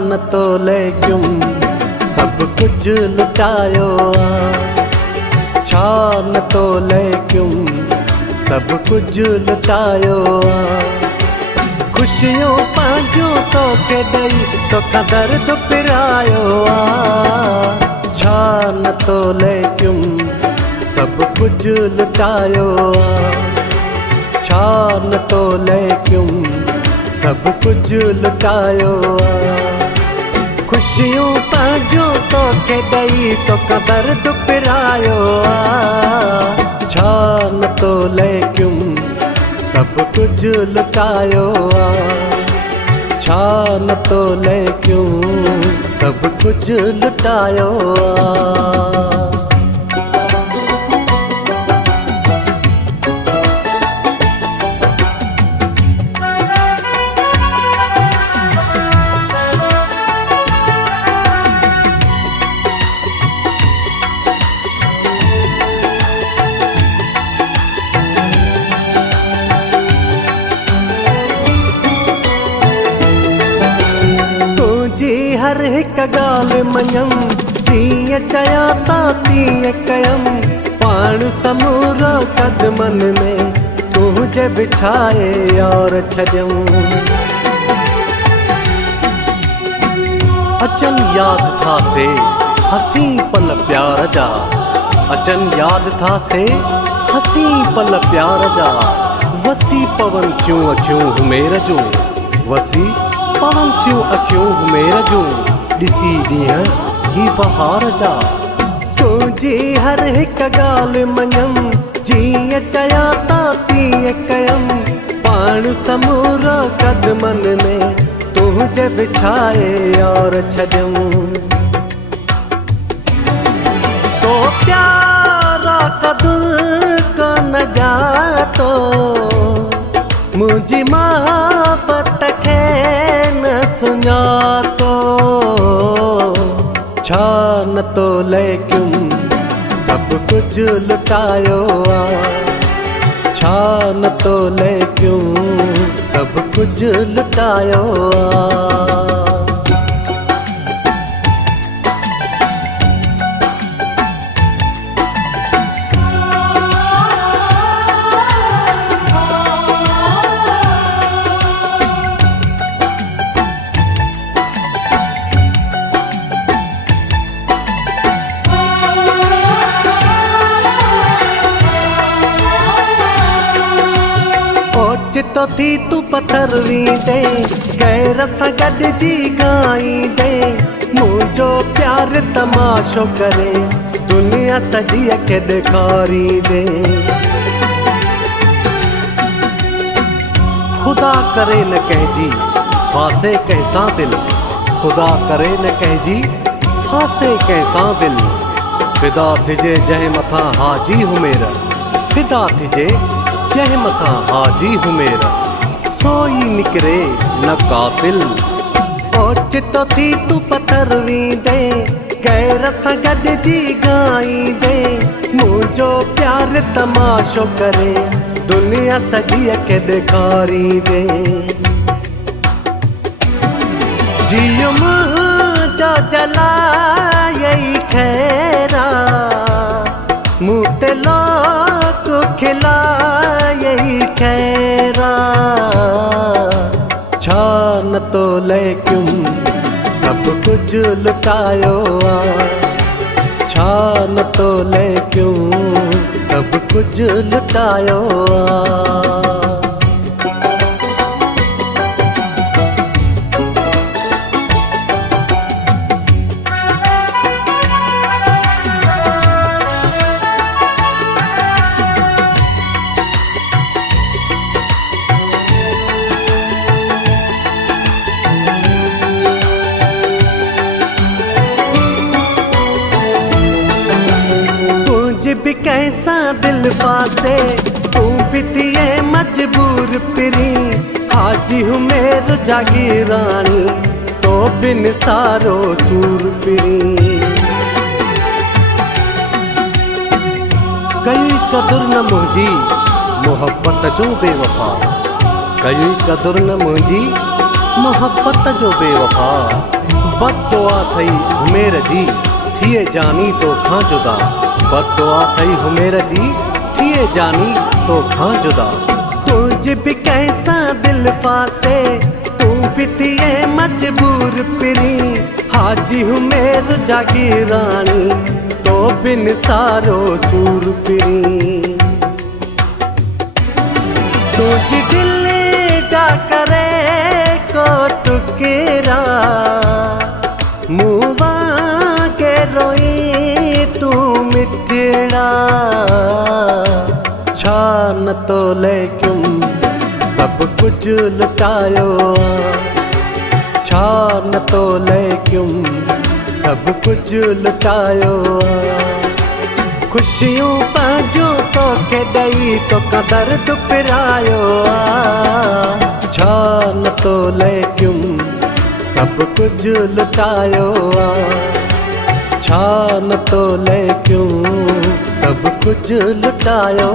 न तोले क्यों सब कुछ लुटायो छा न तोले क्यों सब कुछ लुटायो खुशियों पांजो तो के दई तो कदर तो पिरायो छा न तोले क्यों सब कुछ लुटायो छा न तोले क्यों सब कुछ लुटायो खुशियों पांजो तो के दई तो कदर तो पिरायो छा न तोले क्यों सब कुछ लुटायो छा न तोले क्यों सब कुछ लुटायो हर हिक गाल मञम जीअं चया ता तीअं कयम पाण समूरो कदमन में तुझे बिछाए और छजम अचन याद था से हसी पल प्यार जा अचन याद था से हसी पल प्यार जा वसी पवन क्यों अखियूं मेर जो वसी पवन क्यों अखियूं मेर जो ॾिसी ॾींहं ही बहार जा तुंहिंजी हर हिक ॻाल्हि मञम जीअं चया ता तीअं कयम पाण समूरो कदमन में तुझे बिछाए और छजम तो प्यारा कदुर को न जातो मुझी मोहब्बत के न सुञातो छा न तोले क्यों सब कुछ लुटायो छा न तोले क्यों सब कुछ लुटायो तो थी तू पत्थर वी दे गैर सां गॾिजी गाई दे मुंहिंजो प्यार तमाशो करे दुनिया सॼीअ खे ॾेखारी दे खुदा करे न कंहिंजी फासे कंहिंसां दिल खुदा करे न कंहिंजी फासे कंहिंसां दिल फिदा थिजे जंहिं मथां हाजी हुमेर फिदा थिजे जंहिं मथां हाजी हुमेर सोई निकरे न कातिल ओचितो थी तू पत्थर वी दे गैर सां गॾिजी गाई दे मुंहिंजो प्यार तमाशो करे दुनिया सॼीअ खे ॾेखारी दे जियो मुंहिंजो जलायई खैरा मूं ते लोक खिलायई खैरा छा न तोले क्यों सब कुछ लुटायो छा न तोले क्यों सब कुछ लुटायो भी कैसा दिल पासे तू भी थिए मजबूर पिरी हाजी हूँ मेर जागीरानी तो बिन सारो सूर पिरी कई कदर न मुझी मोहब्बत जो बेवफा कई कदर न मुझी मोहब्बत जो बेवफा बददुआ थई हुमेर जी थिए जानी तो खां जुदा। बददुआ थई हुमेर जी थिए जानी तो खां जुदा। तुझ भी कैसा दिल फासे तू भी थिए मजबूर पिरी। हाजी हुमेर जागीरानी तो बिन सारो सूर पिरी। तुझ दिल जा करे को टुकेरा मुआ के रोई तू मिटड़ा। छा न तो लेकिन सब कुछ लुटायो। छा न तो लेकिन सब कुछ लुटायो। खुशियों पाजो तो के दई तो कदर दुपरायो। छा न तो लेकिन सब कुछ लुटायो। छा न तो लेकिन सब कुछ लुटायो।